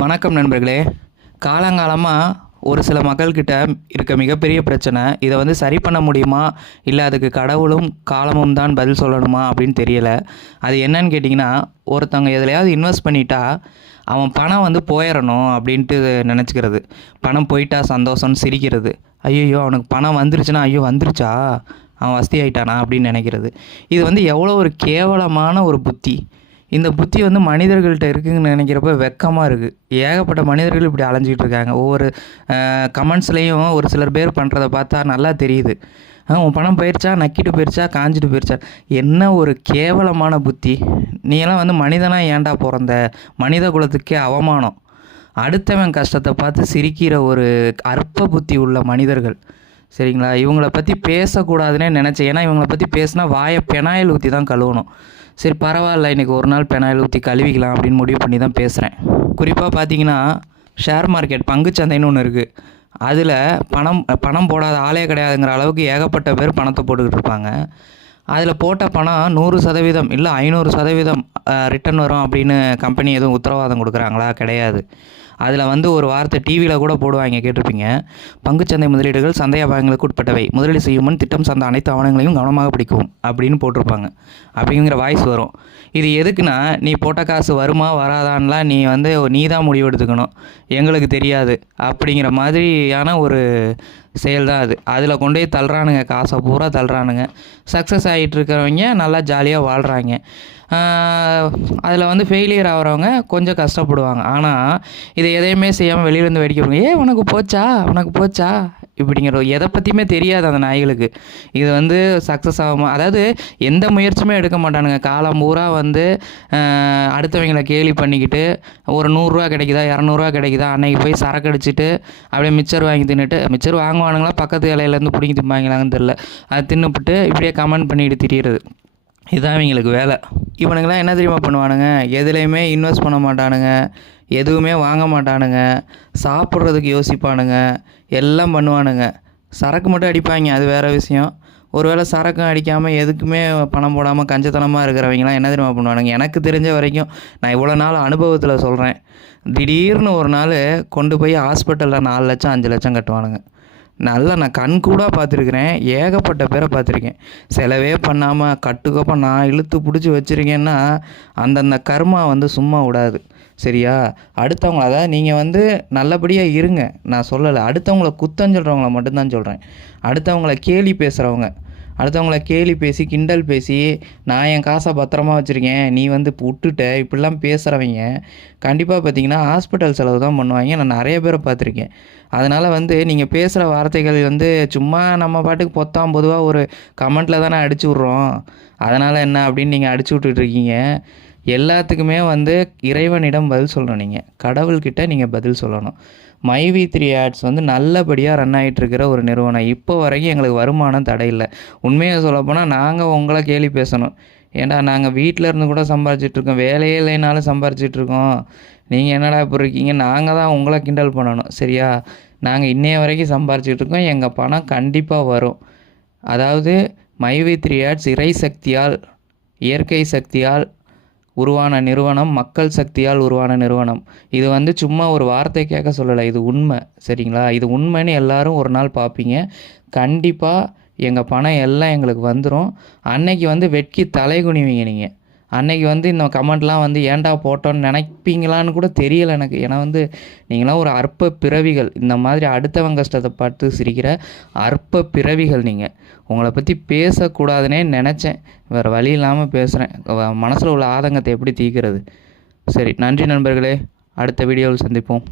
வணக்கம் நண்பர்களே. காலங்காலமாக ஒரு சில மக்கள்கிட்ட இருக்க மிகப்பெரிய பிரச்சனை, இதை வந்து சரி பண்ண முடியுமா, இல்லை அதுக்கு கடவுளும் காலமும் தான் பதில் சொல்லணுமா அப்படின்னு தெரியலை. அது என்னன்னு கேட்டிங்கன்னா, ஒருத்தவங்க எதுலையாவது இன்வெஸ்ட் பண்ணிட்டா அவன் பணம் வந்து போயிடணும் அப்படின்ட்டு நினச்சிக்கிறது. பணம் போயிட்டா சந்தோஷம்னு சிரிக்கிறது. ஐயோ அவனுக்கு பணம் வந்துருச்சுன்னா ஐயோ வந்துருச்சா அவன் வசதி ஆகிட்டானா அப்படின்னு நினைக்கிறது. இது வந்து எவ்வளோ ஒரு கேவலமான ஒரு புத்தி. இந்த புத்தி வந்து மனிதர்கள்ட்ட இருக்குதுன்னு நினைக்கிறப்ப வெக்கமாக இருக்குது. ஏகப்பட்ட மனிதர்கள் இப்படி அலைஞ்சிக்கிட்டு இருக்காங்க. ஒவ்வொரு கமெண்ட்ஸ்லேயும் ஒரு சிலர் பேர் பண்ணுறத பார்த்தா நல்லா தெரியுது. உன் பணம் போயிடுச்சா, நக்கிட்டு போயிடுச்சா, காஞ்சிட்டு போயிடுச்சா. என்ன ஒரு கேவலமான புத்தி. நீ எல்லாம் வந்து மனிதனாக ஏன்டா பிறந்த? மனித குலத்துக்கே அவமானம். அடுத்தவன் கஷ்டத்தை பார்த்து சிரிக்கிற ஒரு அற்ப புத்தி உள்ள மனிதர்கள். சரிங்களா? இவங்களை பற்றி பேசக்கூடாதுன்னே நினச்சேன். ஏன்னா இவங்களை பற்றி பேசினா வாயை பெனாயில் ஊற்றி தான் கழுவணும். சரி பரவாயில்ல, இன்றைக்கி ஒரு நாள் பெனாயில் ஊற்றி கழுவிக்கலாம் அப்படின்னு முடிவு பண்ணி தான் பேசுகிறேன். குறிப்பாக பார்த்தீங்கன்னா, ஷேர் மார்க்கெட் பங்குச்சந்தைன்னு ஒன்று இருக்குது. அதில் பணம் போடாத ஆளே கிடையாதுங்கிற அளவுக்கு ஏகப்பட்ட பேர் பணத்தை போட்டுக்கிட்டு இருப்பாங்க. அதில் போட்ட பணம் 100% இல்லை 500% ரிட்டர்ன் வரும் அப்படின்னு கம்பெனி எதுவும் உத்தரவாதம் கொடுக்குறாங்களா? கிடையாது. அதில் வந்து ஒரு வார்த்தை டிவியில் கூட போடுவாங்க, கேட்டிருப்பீங்க. பங்குச்சந்தை முதலீடுகள் சந்தை அபாயங்களுக்கு உட்பட்டவை, முதலீடு செய்யும் முன் திட்டம் சார்ந்த அனைத்து ஆவணங்களையும் கவனமாக படிக்கவும் அப்படின்னு போட்டிருப்பாங்க. அப்படிங்கிற வாய்ஸ் வரும். இது எதுக்குன்னா, நீ போட்ட காசு வருமா வராதான்லாம் நீ தான் முடிவெடுத்துக்கணும், எங்களுக்கு தெரியாது அப்படிங்கிற மாதிரியான ஒரு செயல் தான் அது. அதில் கொண்டு போய் தள்ளுறானுங்க, காசை பூரா தள்ளுறானுங்க. சக்ஸஸ் ஆகிட்டு இருக்கிறவங்க நல்லா ஜாலியாக வாழ்கிறாங்க. அதில் வந்து ஃபெயிலியர் ஆகிறவங்க கொஞ்சம் கஷ்டப்படுவாங்க. ஆனால் இதை எதையுமே செய்யாமல் வெளியிலேருந்து வேடிக்கை பாருங்க. உனக்கு போச்சா இப்படிங்கிற எதை பற்றியுமே தெரியாது அந்த நாய்களுக்கு. இது வந்து சக்ஸஸ் ஆகுமா, அதாவது எந்த முயற்சியுமே எடுக்க மாட்டானுங்க. காலம் பூரா வந்து அடுத்தவங்களை கேலி பண்ணிக்கிட்டு ஒரு 100 கிடைக்குதா 200 கிடைக்குதா அன்றைக்கி போய் சரக்கு அடிச்சுட்டு அப்படியே மிச்சர் வாங்கி தின்னுட்டு, மிச்சர் வாங்குவானுங்களா பக்கத்து இலையிலேருந்து பிடிங்கி திம்பாங்களான்னு தெரில, அது தின்னுபிட்டு இப்படியே கமெண்ட் பண்ணிட்டு திரியிறது. இதுதான் இவங்களுக்கு வேலை. இவனுங்களாம் என்ன தெரியுமா பண்ணுவானுங்க? எதுலேயுமே இன்வெஸ்ட் பண்ண மாட்டானுங்க, எதுவுமே வாங்க மாட்டானுங்க, சாப்பிட்றதுக்கு யோசிப்பானுங்க, எல்லாம் பண்ணுவானுங்க. சரக்கு மட்டும் அடிப்பாங்க, அது வேறு விஷயம். ஒருவேளை சரக்கும் அடிக்காமல் எதுக்குமே பணம் போடாமல் கஞ்சத்தனமாக இருக்கிறவங்களாம் என்ன தெரியுமா பண்ணுவானுங்க? எனக்கு தெரிஞ்ச வரைக்கும் நான் இவ்வளோ நாள் அனுபவத்தில் சொல்கிறேன். திடீர்னு ஒரு நாள் கொண்டு போய் ஹாஸ்பிட்டலில் 4 லட்சம் 5 லட்சம் கட்டுவானுங்க. நான் கண் கூட பார்த்துருக்குறேன், ஏகப்பட்ட பேரை பார்த்துருக்கேன். செலவே பண்ணாமல் கட்டுக்கோப்ப நான் இழுத்து பிடிச்சி வச்சுருக்கேன்னா அந்தந்த கர்மா வந்து சும்மா விடாது. சரியா? அடுத்தவங்கள, அதாவது நீங்கள் வந்து நல்லபடியாக இருங்க, நான் சொல்லலை. அடுத்தவங்கள குத்தம் சொல்கிறவங்கள மட்டும்தான் சொல்கிறேன். அடுத்தவங்கள கேலி பேசுகிறவங்க, அடுத்தவங்கள கேலி பேசி கிண்டல் பேசி நான் என் காசை பத்திரமா வச்சுருக்கேன், நீ வந்து இப்போ விட்டுட்ட, இப்படிலாம் பேசுகிறவங்க கண்டிப்பாக பார்த்தீங்கன்னா ஹாஸ்பிட்டல் செலவு தான் பண்ணுவாங்க. நான் நிறைய பேரை பார்த்துருக்கேன். அதனால் வந்து நீங்கள் பேசுகிற வார்த்தைகள் வந்து சும்மா நம்ம பாட்டுக்கு பொதுவாக ஒரு கமெண்ட்டில் தானே அடிச்சு விட்றோம், அதனால் என்ன அப்படின்னு நீங்கள் அடிச்சு விட்டுட்ருக்கீங்க. எல்லாத்துக்குமே வந்து இறைவனிடம் பதில் சொல்லணும். நீங்கள் கடவுள்கிட்ட நீங்கள் பதில் சொல்லணும். மைவி3 ஆட்ஸ் வந்து நல்லபடியாக ரன் ஆகிட்டுருக்கிற ஒரு நிறுவனம். இப்போ வரைக்கும் எங்களுக்கு வருமானம் தடையில்லை. உண்மையை சொல்லப்போனால் நாங்கள் உங்களை கேலி பேசணும். ஏன்டா நாங்கள் வீட்டில் இருந்து கூட சம்பாரிச்சிட்ருக்கோம், வேலையே இல்லைனாலும் சம்பாரிச்சிட்ருக்கோம், நீங்கள் என்னடா இப்படி இருக்கீங்க, நாங்கள் தான் உங்களை கிண்டல் பண்ணணும். சரியா? நாங்கள் இன்னைய வரைக்கும் சம்பாரிச்சிட்ருக்கோம், எங்கள் பணம் கண்டிப்பாக வரும். அதாவது மைவி3 ஆட்ஸ் இறை சக்தியால், இயற்கை சக்தியால் உருவான நிறுவனம், மக்கள் சக்தியால் உருவான நிறுவனம். இது வந்து சும்மா ஒரு வார்த்தை கேட்க சொல்லலை, இது உண்மை. சரிங்களா? இது உண்மைன்னு எல்லாரும் ஒரு நாள் பார்ப்பீங்க. கண்டிப்பாக எங்கள் பணம் எல்லாம் எங்களுக்கு வந்துடும். அன்னைக்கு வந்து வெட்கி தலை குனிவீங்க. நீங்கள் அன்னைக்கு வந்து இந்த கமெண்ட்லாம் வந்து ஏன்டா போட்டோன்னு நினைப்பீங்களான்னு கூட தெரியலை எனக்கு. ஏன்னா வந்து நீங்களாம் ஒரு அற்ப பிறவிகள். இந்த மாதிரி அடுத்தவங்க கஷ்டத்தை பார்த்து சிரிக்கிற அற்ப பிறவிகள் நீங்கள். உங்களை பற்றி பேசக்கூடாதுன்னே நினச்சேன், வேறு வழி இல்லாமல் பேசுகிறேன். மனசில் உள்ள ஆதங்கத்தை எப்படி தீர்க்கிறது? சரி, நன்றி நண்பர்களே. அடுத்த வீடியோவில் சந்திப்போம்.